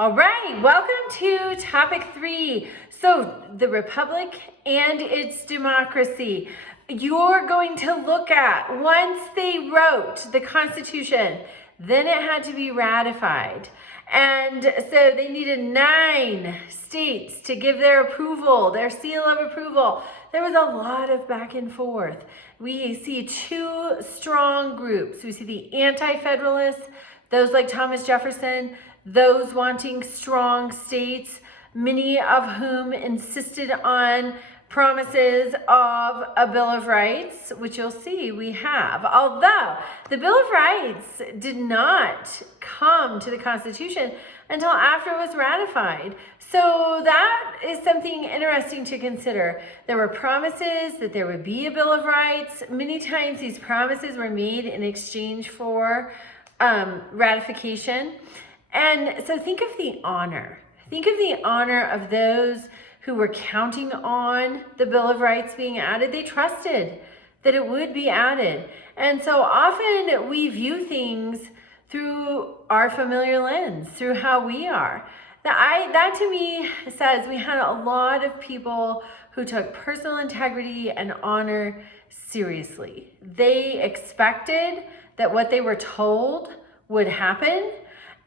All right, welcome to topic 3. So, the Republic and its democracy. You're going to look at, once they wrote the Constitution, then it had to be ratified. And so they needed 9 states to give their approval, their seal of approval. There was a lot of back and forth. We see 2 strong groups. We see the anti-federalists, those like Thomas Jefferson, those wanting strong states, many of whom insisted on promises of a Bill of Rights, which you'll see we have. Although the Bill of Rights did not come to the Constitution until after it was ratified. So that is something interesting to consider. There were promises that there would be a Bill of Rights. Many times these promises were made in exchange for ratification. And so think of the honor. Think of the honor of those who were counting on the Bill of Rights being added. They trusted that it would be added. And so often we view things through our familiar lens, through how we are. That to me says we had a lot of people who took personal integrity and honor seriously. They expected that what they were told would happen,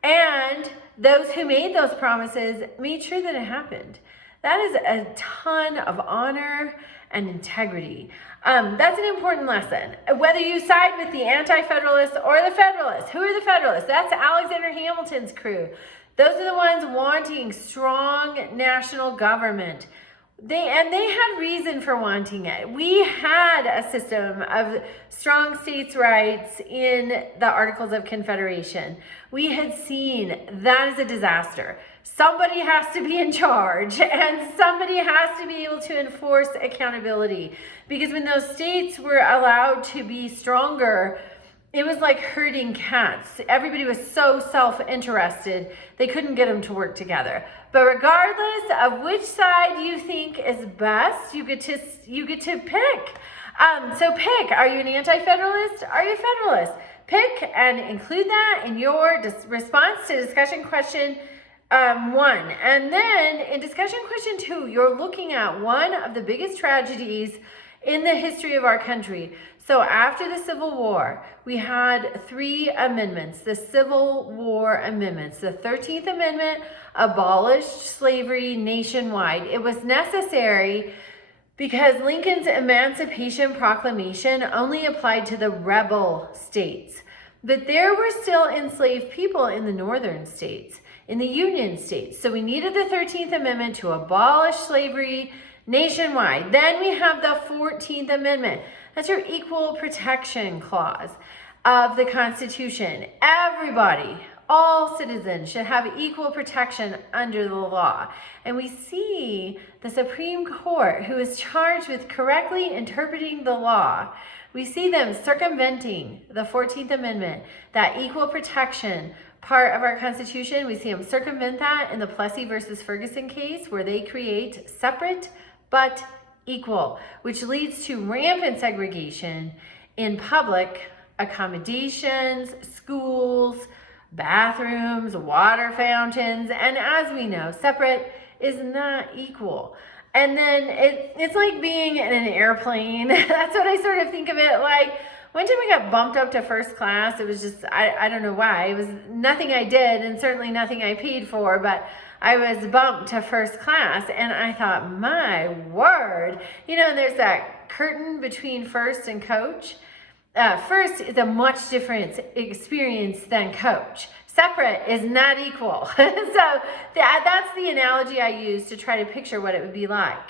and those who made those promises made sure that it happened. That is a ton of honor and integrity. That's an important lesson. Whether you side with the anti-federalists or the federalists. Who are the federalists? That's Alexander Hamilton's crew. Those are the ones wanting strong national government. They had reason for wanting it. We had a system of strong states' rights in the Articles of Confederation. We had seen that is a disaster. Somebody has to be in charge, and somebody has to be able to enforce accountability. Because when those states were allowed to be stronger, it was like herding cats. Everybody was so self-interested, they couldn't get them to work together. But regardless of which side you think is best, you get to pick. So pick, are you an anti-federalist? Are you a federalist? Pick and include that in your response to discussion question 1. And then in discussion question 2, you're looking at one of the biggest tragedies in the history of our country. So after the Civil War, we had 3 amendments, the Civil War amendments. The 13th Amendment abolished slavery nationwide. It was necessary because Lincoln's Emancipation Proclamation only applied to the rebel states. But there were still enslaved people in the northern states, in the Union states. So we needed the 13th Amendment to abolish slavery nationwide. Then we have the 14th Amendment. That's your equal protection clause of the Constitution. Everybody, all citizens should have equal protection under the law. And we see the Supreme Court, who is charged with correctly interpreting the law, we see them circumventing the 14th Amendment, that equal protection part of our Constitution. We see them circumvent that in the Plessy versus Ferguson case, where they create separate but equal, which leads to rampant segregation in public accommodations, schools, bathrooms, water fountains. And as we know, separate is not equal. And then it's like being in an airplane. That's what I sort of think of it like. One time I got bumped up to first class. It was just, I don't know why. It was nothing I did and certainly nothing I paid for, but I was bumped to first class, and I thought, my word. You know, there's that curtain between first and coach. First is a much different experience than coach. Separate is not equal. So that's the analogy I use to try to picture what it would be like.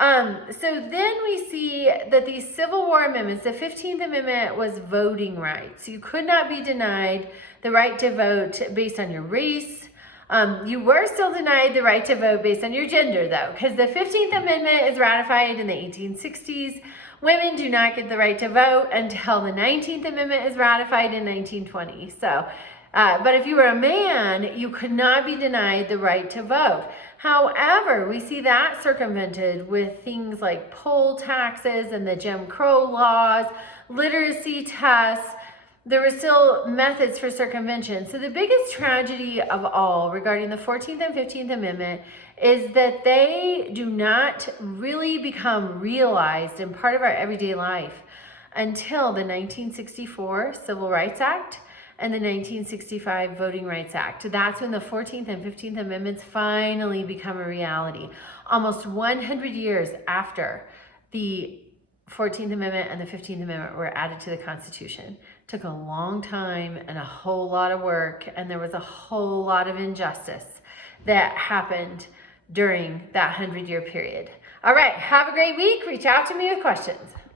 So then we see that these Civil War amendments, the 15th Amendment was voting rights. You could not be denied the right to vote based on your race. You were still denied the right to vote based on your gender, though, because the 15th Amendment is ratified in the 1860s. Women do not get the right to vote until the 19th Amendment is ratified in 1920. So, but if you were a man, you could not be denied the right to vote. However, we see that circumvented with things like poll taxes and the Jim Crow laws, literacy tests, there were still methods for circumvention. So the biggest tragedy of all regarding the 14th and 15th Amendment is that they do not really become realized and part of our everyday life until the 1964 Civil Rights Act and the 1965 Voting Rights Act. That's when the 14th and 15th Amendments finally become a reality. Almost 100 years after the 14th Amendment and the 15th Amendment were added to the Constitution. It took a long time and a whole lot of work, and there was a whole lot of injustice that happened during that 100-year period. All right, have a great week. Reach out to me with questions.